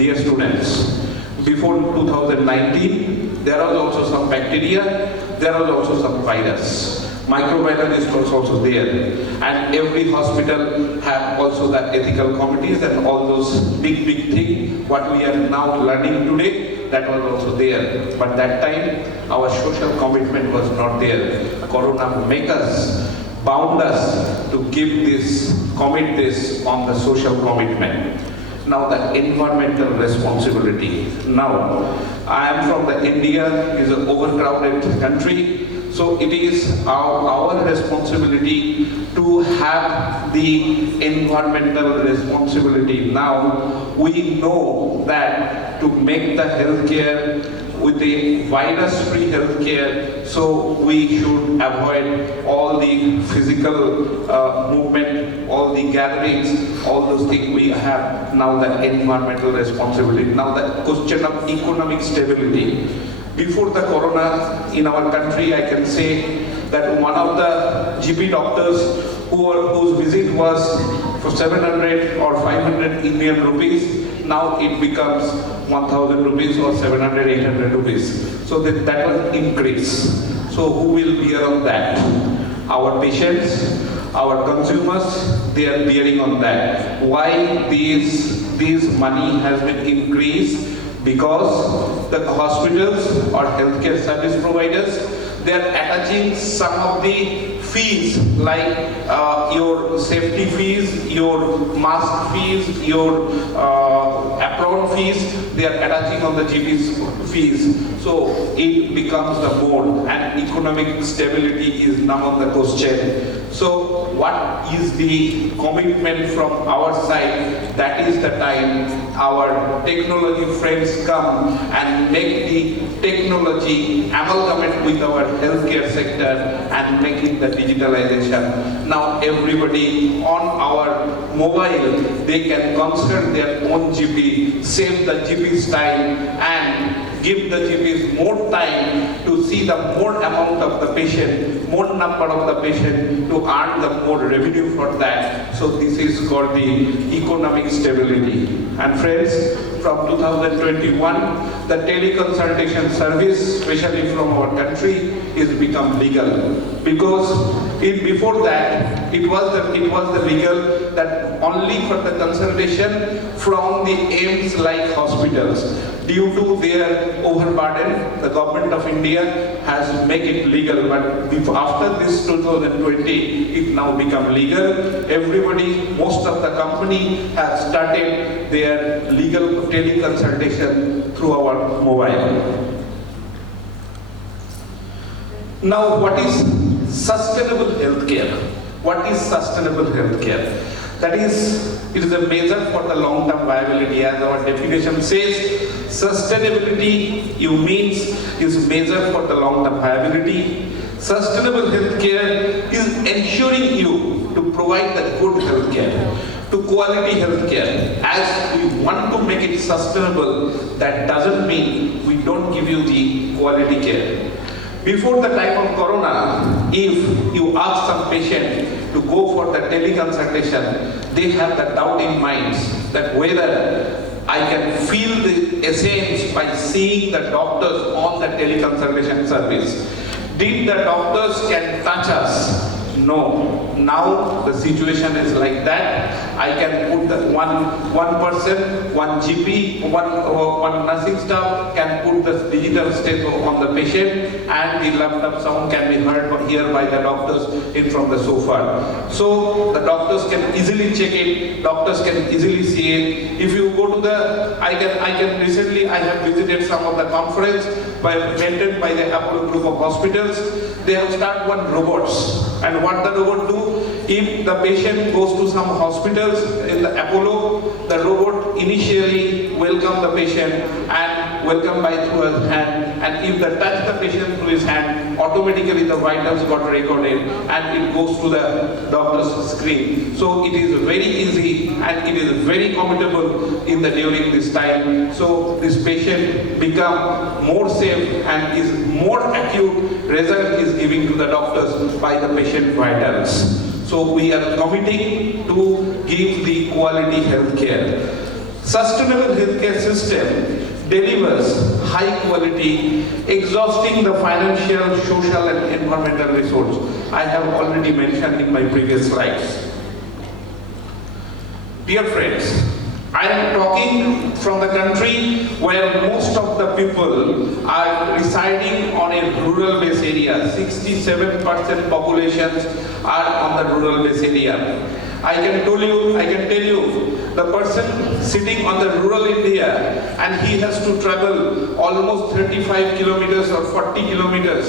dear students, before 2019, there was also some bacteria, there was also some virus. Microbiologists was also there, and every hospital have also that ethical committees and all those big things what we are now learning today, that was also there. But that time our social commitment was not there. Corona make us, bound us to give this, commit this on the social commitment. Now the environmental responsibility. Now I am from the India, is an overcrowded country. So it is our responsibility to have the environmental responsibility. Now we know that to make the healthcare with a virus-free healthcare, so we should avoid all the physical movement, all the gatherings, all those things. We have now the environmental responsibility. Now the question of economic stability. Before the corona in our country, I can say that one of the GP doctors whose visit was for 700 or 500 Indian rupees, now it becomes 1000 rupees or 700, 800 rupees. So that was increase. So who will bear on that? Our patients, our consumers, they are bearing on that. Why these money has been increased? Because the hospitals or healthcare service providers, they are attaching some of the fees like your safety fees, your mask fees, your apron fees, they are attaching on the GP's fees. So it becomes the mode, and economic stability is now on the question. So what is the commitment from our side? That is the time our technology friends come and make the technology amalgamate with our healthcare sector and make it the digitalization. Now everybody on our mobile, they can consult their own GP, save the GP's time and give the GPs more time to see the more amount of the patient, more number of the patient, to earn the more revenue for that. So this is called the economic stability. And friends, from 2021, the teleconsultation service, especially from our country, is become legal. Because before that, it was the legal that only for the consultation from the aims like hospitals. Due to their overburden, the government of India has made it legal, but after this 2020, it now become legal. Everybody, most of the company have started their legal teleconsultation through our mobile. Now, what is sustainable healthcare? What is sustainable healthcare? That is, it is a measure for the long-term viability. As our definition says, sustainability is measure for the long-term viability. Sustainable healthcare is ensuring you to provide the good healthcare, to quality healthcare. As we want to make it sustainable, that doesn't mean we don't give you the quality care. Before the time of corona, if you ask some patient to go for the teleconsultation, they have the doubt in minds that whether I can feel the essence by seeing the doctors on the teleconsultation service. Did the doctors can touch us? No. Now the situation is like that. I can put the one person, one GP, one nursing staff can put the digital stethoscope on the patient, and the laptop sound can be heard here by the doctors in from the sofa. So the doctors can easily check it. Doctors can easily see it. If you go to the, I can recently I have visited some of the conference maintained by the Apollo group of hospitals. They have started one robots, and what the robot do? If the patient goes to some hospitals in the Apollo, the robot initially welcome the patient and welcome by through his hand, and if they touch the patient through his hand, automatically the vitals got recorded and it goes to the doctor's screen. So it is very easy and it is very comfortable in the during this time. So this patient become more safe and is more acute result is giving to the doctors by the patient vitals. So we are committing to give the quality health care. Sustainable healthcare system delivers high quality, exhausting the financial, social and environmental resource. I have already mentioned in my previous slides. Dear friends, I am talking from the country where most of the people are residing on a rural base area. 67% populations are on the rural base area. I can tell you, the person sitting on the rural India and he has to travel almost 35 kilometers or 40 kilometers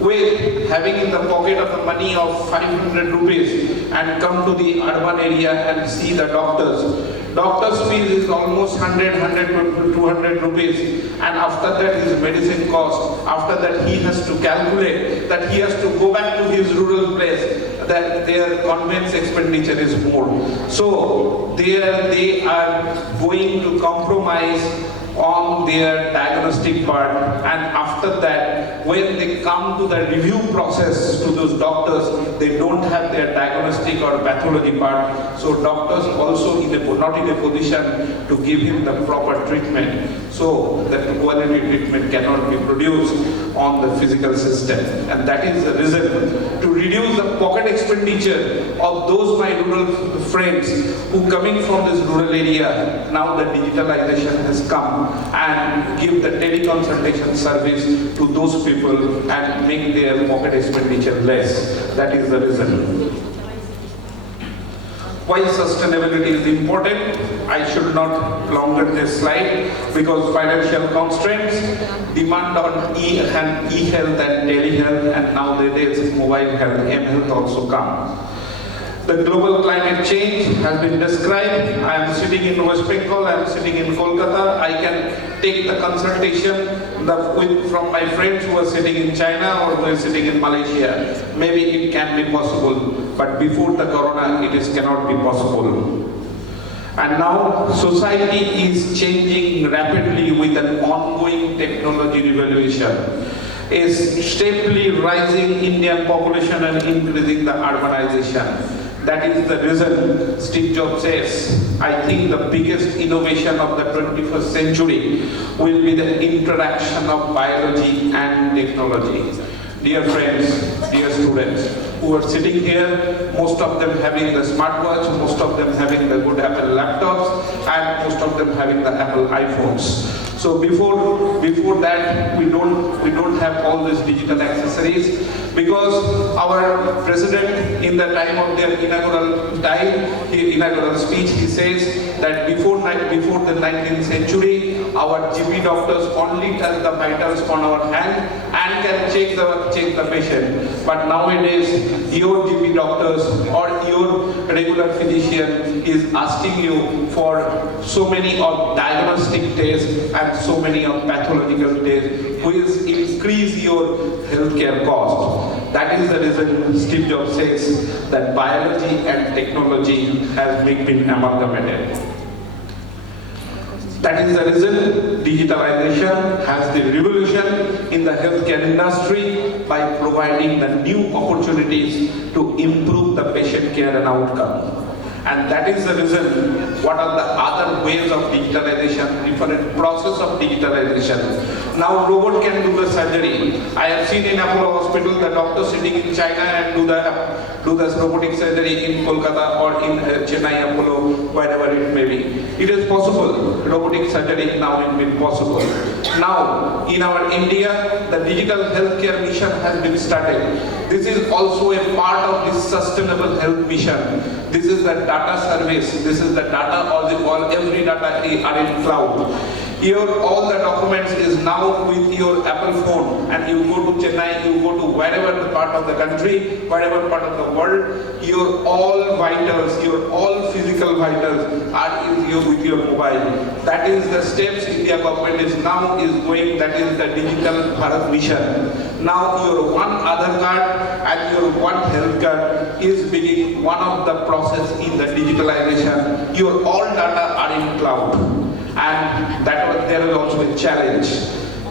with having in the pocket of the money of 500 rupees and come to the urban area and see the doctors. Doctor's fees is almost 100 to 200 rupees, and after that his medicine cost. After that he has to calculate that he has to go back to his rural place, that their conveyance expenditure is more. So there they are going to compromise on their diagnostic part, and after that when they come to the review process to those doctors, they don't have their diagnostic or pathology part, so doctors also not in a position to give him the proper treatment, so that quality treatment cannot be produced on the physical system. And that is the reason to reduce the pocket expenditure of those my rural friends who coming from this rural area. Now the digitalization has come and give the teleconsultation service to those people and make their pocket expenditure less. That is the reason. Why sustainability is important? I should not longer this slide because financial constraints, demand on e-health and telehealth, and nowadays mobile health, m-health also come. The global climate change has been described. I am sitting in West Bengal, I am sitting in Kolkata. I can take the consultation from my friends who are sitting in China or who are sitting in Malaysia. Maybe it can be possible, but before the corona, it cannot be possible. And now society is changing rapidly with an ongoing technology revolution. Is steadily rising Indian population and increasing the urbanization. That is the reason Steve Jobs says, I think the biggest innovation of the 21st century will be the interaction of biology and technology. Dear friends, dear students, who are sitting here, most of them having the smartwatch, most of them having the good Apple laptops, and most of them having the Apple iPhones. So before that, we don't have all these digital accessories, because our president, in the time of their inaugural speech, he says that before the 19th century, our GP doctors only touch the vitals on our hand and can check the patient. But nowadays, your GP doctors or your regular physician is asking you for so many of diagnostic tests and so many of pathological tests, which increase your healthcare cost. That is the reason Steve Jobs says that biology and technology has been amalgamated. That is the reason digitalization has the revolution in the healthcare industry by providing the new opportunities to improve the patient care and outcome. And that is the reason what are the other ways of digitalization, different process of digitalization. Now robot can do the surgery. I have seen in Apollo Hospital the doctor sitting in China and do the robotic surgery in Kolkata or in Chennai Apollo, wherever it may be. It is possible. Robotic surgery now has been possible. Now in our India, the digital healthcare mission has been started. This is also a part of this sustainable health mission. This is the data service. This is the data, every data are in cloud. All the documents is now with your Apple phone, and you go to Chennai, you go to wherever the part of the country, whatever part of the world, your all vitals, your all physical vitals are with your mobile. That is the steps India government is going, that is the digital Bharat mission. Now your one Aadhaar card and your one health card is being one of the process in the digitalization. Your all data are in cloud. And there is also a challenge.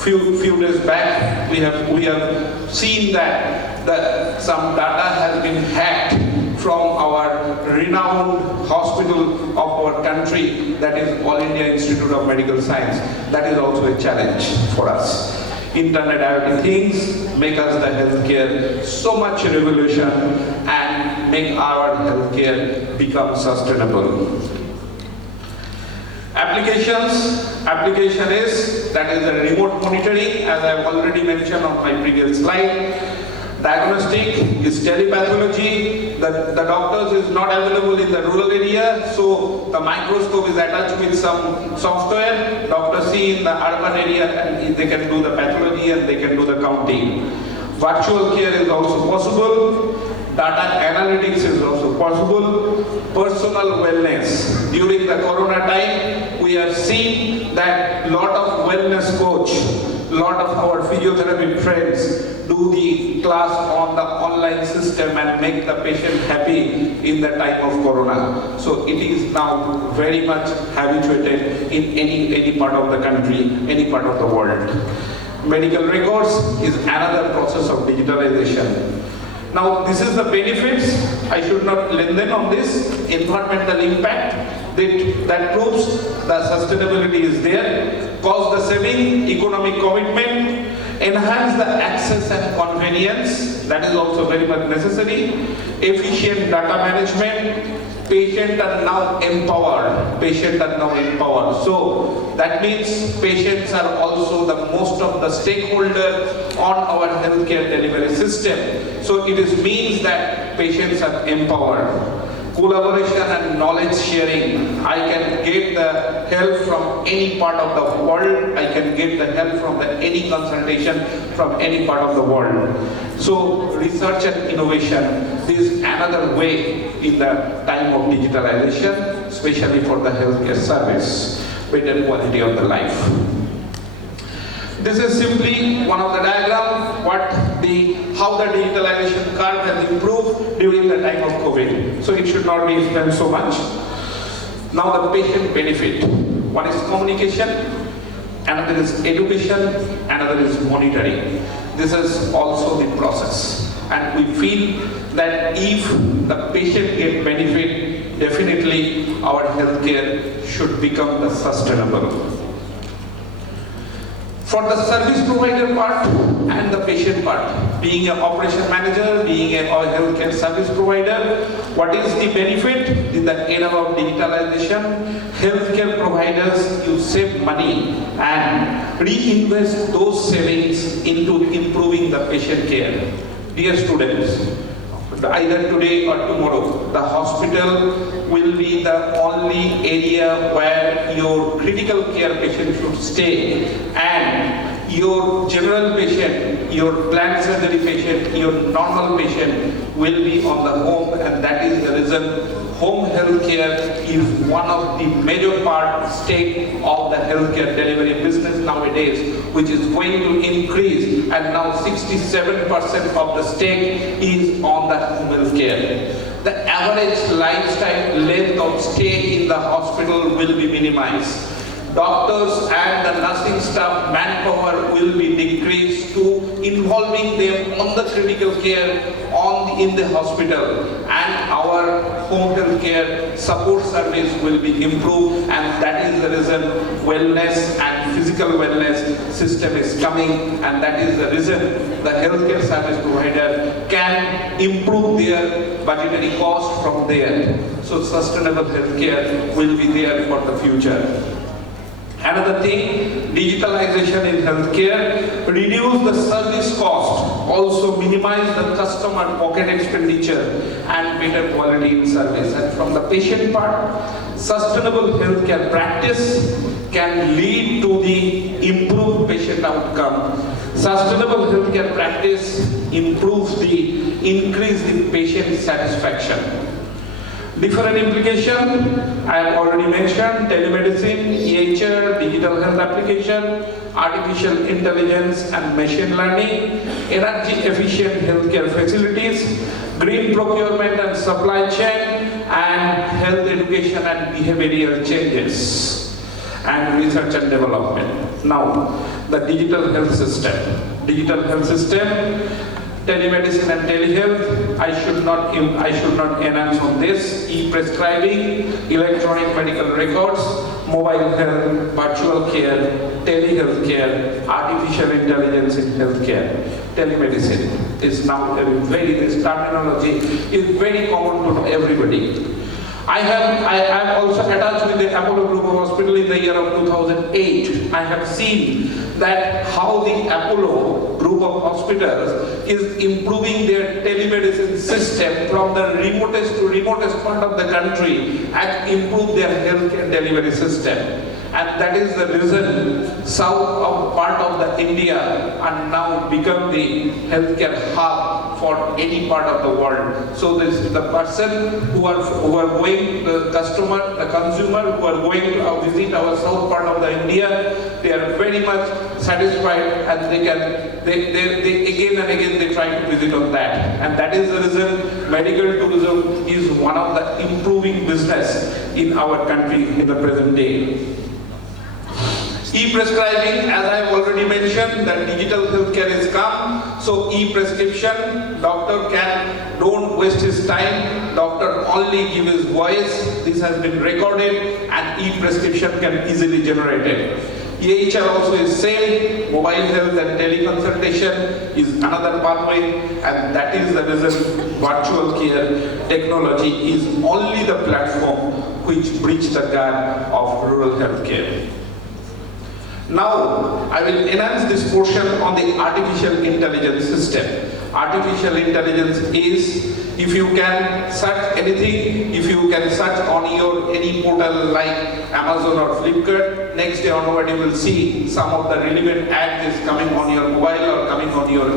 Few days back, we have seen that some data has been hacked from our renowned hospital of our country, that is All India Institute of Medical Science. That is also a challenge for us. Internet IoT things make us the healthcare so much revolution and make our healthcare become sustainable. Application is, that is the remote monitoring, as I have already mentioned on my previous slide. Diagnostic is telepathology. The doctors is not available in the rural area, so the microscope is attached with some software. Doctors see in the urban area and they can do the pathology and they can do the counting. Virtual care is also possible. Data analytics is also possible. Personal wellness. During the corona time, we have seen that lot of wellness coach, lot of our physiotherapy friends do the class on the online system and make the patient happy in the time of corona. So it is now very much habituated in any part of the country, any part of the world. Medical records is another process of digitalization. Now this is the benefits. I should not lengthen on this. Environmental impact that proves the sustainability is there. Cost the saving, economic commitment, enhance the access and convenience, that is also very much necessary. Efficient data management. Patients are now empowered. So that means patients are also the most of the stakeholder on our healthcare delivery system. So it means that patients are empowered. Collaboration and knowledge sharing. I can get the help from any part of the world. I can get the help from any consultation from any part of the world. So research and innovation is another way in the time of digitalization, especially for the healthcare service, better quality of the life. This is simply one of the diagrams how the digitalization curve has improved during the time of COVID. So it should not be explained so much. Now the patient benefit. One is communication, another is education, another is monitoring. This is also the process. And we feel that if the patient gets benefit, definitely our healthcare should become the sustainable. For the service provider part and the patient part, being an operation manager, being a healthcare service provider, what is the benefit in the era of digitalization? Healthcare providers, you save money and reinvest those savings into improving the patient care. Dear students, either today or tomorrow, the hospital will be the only area where your critical care patient should stay, and your general patient, your planned surgery patient, your normal patient will be on the home, and that is the reason home health care is one of the major stake of the healthcare delivery business nowadays, which is going to increase, and now 67% of the stake is on the home health care. The average lifetime length of stay in the hospital will be minimized. Doctors and the nursing staff manpower will be decreased to involving them on the critical care in the hospital, and our home health care support service will be improved, and that is the reason wellness and physical wellness system is coming, and that is the reason the healthcare service provider can improve their budgetary cost from there. So sustainable healthcare will be there for the future. Another thing, digitalization in healthcare, reduce the service cost, also minimize the customer pocket expenditure and better quality in service. And from the patient part, sustainable healthcare practice can lead to the improved patient outcome. Sustainable healthcare practice increase the patient satisfaction. Different implication, I have already mentioned: telemedicine, EHR, digital health application, artificial intelligence and machine learning, energy efficient healthcare facilities, green procurement and supply chain, and health education and behavioral changes, and research and development. Now, the digital health system. Digital health system, Telemedicine and telehealth, I should not enhance on this. E-prescribing, electronic medical records, mobile health, virtual care, telehealth care, artificial intelligence in healthcare. Telemedicine is now this terminology is very common to everybody. I am also attached with the Apollo Group of Hospital in the year of 2008. I have seen that how the Apollo Group of Hospitals is improving their telemedicine system from the remotest part of the country and improve their healthcare delivery system. And that is the reason south of part of the India are now become the healthcare hub for any part of the world. So this the person who are going, the customer, the consumer who are going to visit our south part of the India, they are very much satisfied, and they again and again they try to visit on that. And that is the reason medical tourism is one of the improving business in our country in the present day. E-prescribing, as I have already mentioned, that digital healthcare has come. So e-prescription, doctor don't waste his time. Doctor only give his voice. This has been recorded, and e-prescription can easily generate it. EHR also is same. Mobile health and teleconsultation is another pathway, and that is the reason virtual care technology is only the platform which bridge the gap of rural healthcare. Now, I will enhance this portion on the artificial intelligence system. Artificial intelligence is, if you can search anything, if you can search on your any portal like Amazon or Flipkart, next day onward you will see some of the relevant ads is coming on your mobile or coming on your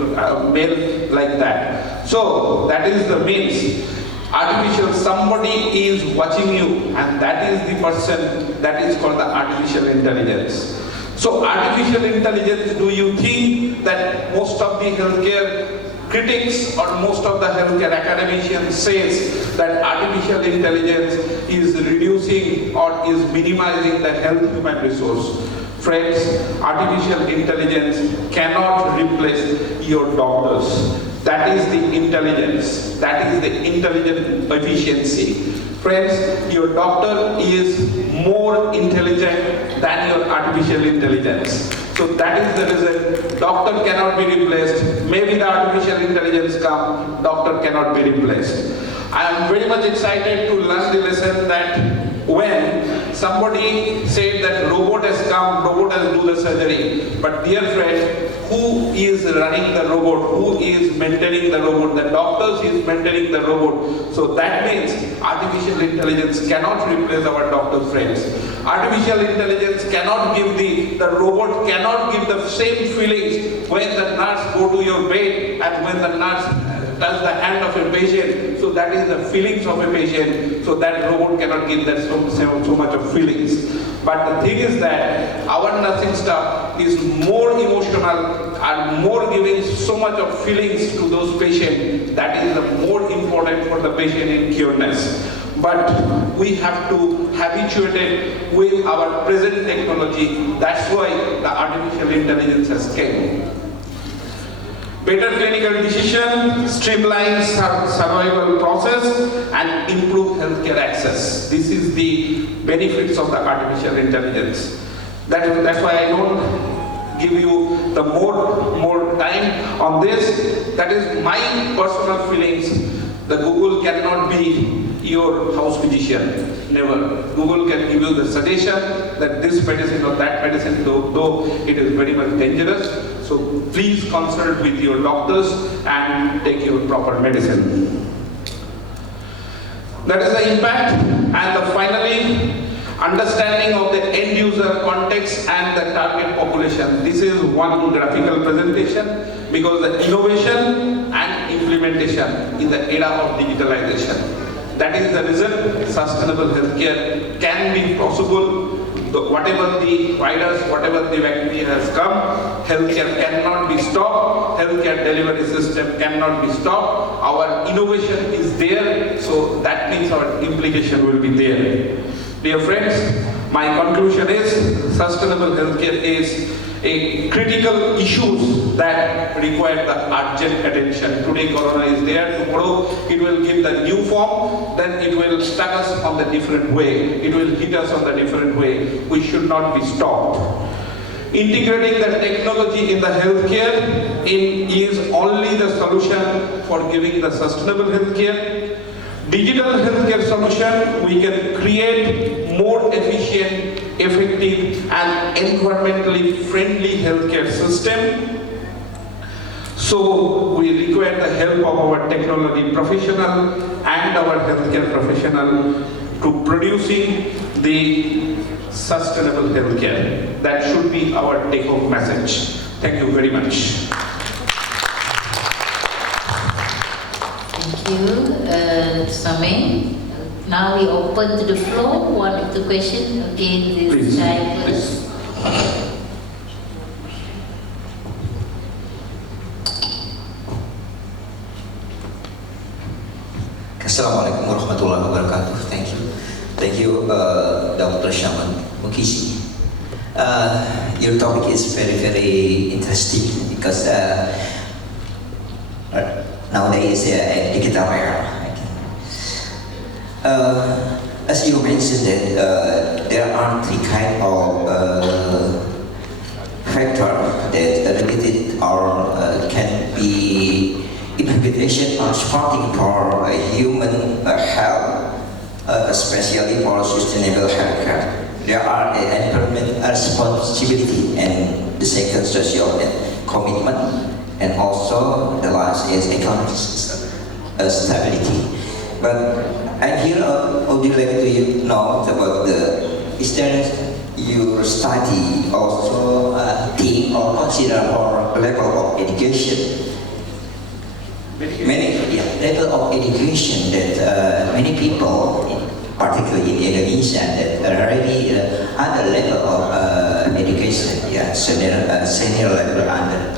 mail like that. So, that is the means. Artificial, somebody is watching you, and that is the person that is called the artificial intelligence. So artificial intelligence, do you think that most of the healthcare critics or most of the healthcare academicians says that artificial intelligence is reducing or is minimizing the health human resource? Friends, artificial intelligence cannot replace your doctors. That is the intelligence. That is the intelligent efficiency. Friends, your doctor is more intelligent than your artificial intelligence. So that is the reason doctor cannot be replaced. Maybe the artificial intelligence come, doctor cannot be replaced. I am very much excited to learn the lesson that when somebody said that robot has come, robot has do the surgery. But dear friend, who is running the robot? Who is maintaining the robot? The doctors is maintaining the robot. So that means artificial intelligence cannot replace our doctor friends. Artificial intelligence cannot give the robot cannot give the same feelings when the nurse go to your bed and when the nurse touch the hand of a patient. So that is the feelings of a patient. So that robot cannot give that so much of feelings. But the thing is that our nursing staff is more emotional and more giving so much of feelings to those patients. That is the more important for the patient in cureness. But we have to habituate it with our present technology. That's why the artificial intelligence has came. Better clinical decision, streamline survival process, and improve healthcare access. This is the benefits of the artificial intelligence. That's why I don't give you the more time on this. That is my personal feelings. The Google cannot be your house physician, never. Google can give you the suggestion that this medicine or that medicine, though it is very much dangerous. So please consult with your doctors and take your proper medicine. That is the impact. And finally, understanding of the end user context and the target population. This is one graphical presentation because the innovation and implementation in the era of digitalization. That is the reason sustainable healthcare can be possible. Whatever the virus, whatever the bacteria has come, healthcare cannot be stopped. Healthcare delivery system cannot be stopped. Our innovation is there, so that means our implication will be there. Dear friends, My conclusion is sustainable healthcare is a critical issue that require the urgent attention. Today Corona is there, tomorrow it will give the new form, then it will start us on the different way. It will hit us on the different way. We should not be stopped. Integrating the technology in the healthcare is only the solution for giving the sustainable healthcare. Digital healthcare solution, we can create more efficient, effective and environmentally friendly healthcare system. So we require the help of our technology professional and our healthcare professional to producing the sustainable healthcare. That should be our take-home message. Thank you very much. Thank you, Same. Now we open to the floor. One of the questions again this time. Please. Assalamualaikum warahmatullahi wabarakatuh. Thank you, Dr. Shaman Mukisi. Your topic is very, very interesting because nowadays digital era. As you mentioned that there are three kinds of factors that related or can be inhibition or supporting for human health, especially for sustainable healthcare. There are environmental responsibility and the second social commitment, and also the last is economic stability. But I here would like to know about is there your study also think or consider for level of education? Level of education that many people, particularly in Indonesia, that are already under level of education, senior level under.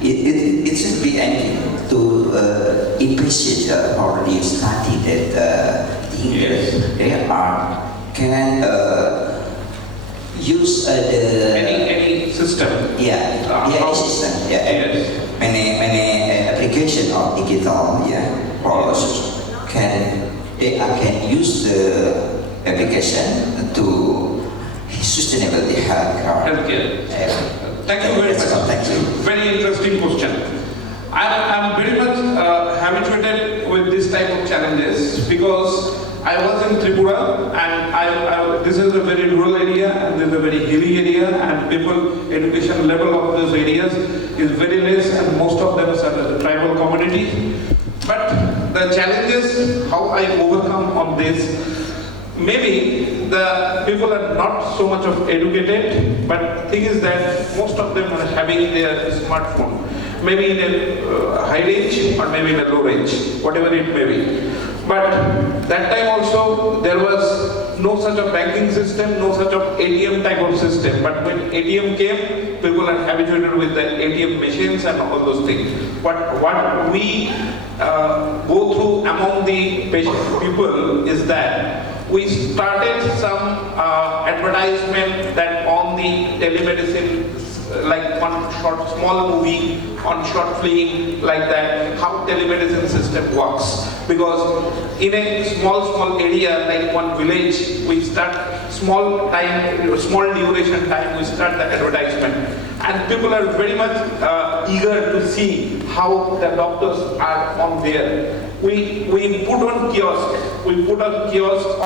It should be anything to appreciate or the study that they can use any system. Any system. Many application of digital. They can use the application to sustainable healthcare. Thank you very much. Thank you. Very interesting question. I'm very much habituated with this type of challenges because I was in Tripura and this is a very rural area and this is a very hilly area, and people education level of those areas is very less and most of them are the tribal community. But the challenges, how I overcome on this, maybe the people are not so much of educated, but thing is that most of them are having their smartphone, maybe in a high range or maybe in a low range, whatever it may be. But that time also there was no such a banking system, no such of ATM type of system. But when ATM came, people are habituated with the ATM machines and all those things. What we go through among the patient people is that we started some advertisement that on the telemedicine, like one short small movie on short film like that, how telemedicine system works. Because in a small area like one village, we start small duration time, we start the advertisement. And people are very much eager to see how the doctors are on there. We put on kiosk